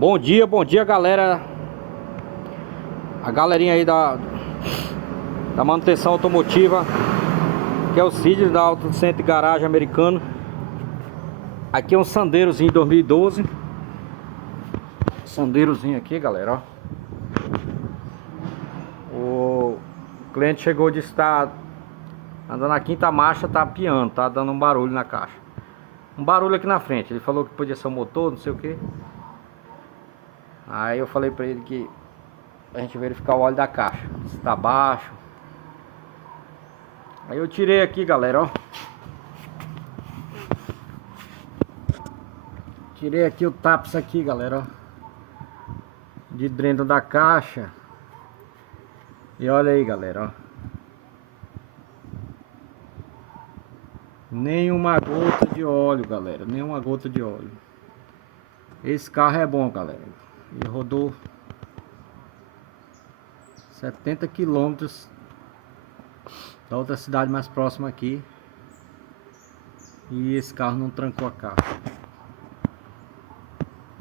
Bom dia, galera. A galerinha aí da manutenção automotiva, que é o Cid da Auto Center Garagem Americano. Aqui é um Sandeirozinho 2012. Sandeirozinho aqui, galera, ó. O cliente chegou de estar andando na quinta marcha, tá piando, tá dando um barulho na caixa. Um barulho aqui na frente. Ele falou que podia ser um motor, não sei o que. Aí eu falei pra ele que a gente verificar o óleo da caixa, se tá baixo. Aí eu tirei aqui, galera, ó. Tirei aqui o taps aqui, galera, ó, de dentro da caixa. E olha aí, galera, ó. Nenhuma gota de óleo, galera. Nenhuma gota de óleo. Esse carro é bom, galera. Ele rodou 70 quilômetros da outra cidade mais próxima aqui. E esse carro não trancou a caixa.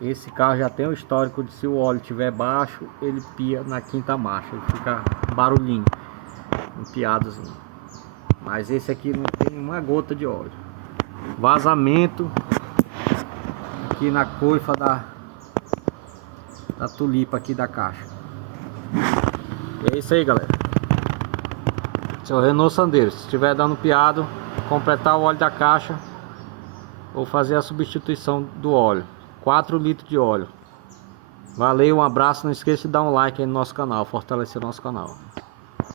Esse carro já tem o histórico de, se o óleo estiver baixo, ele pia na quinta marcha. Ele fica barulhinho, um piadozinho. Mas esse aqui não tem uma gota de óleo. Vazamento aqui na coifa da tulipa aqui da caixa. E é isso aí, galera. Seu Renault Sandero, se estiver dando piado, completar o óleo da caixa ou fazer a substituição do óleo. 4 litros de óleo. Valeu, um abraço, não esqueça de dar um like aí no nosso canal, fortalecer o nosso canal.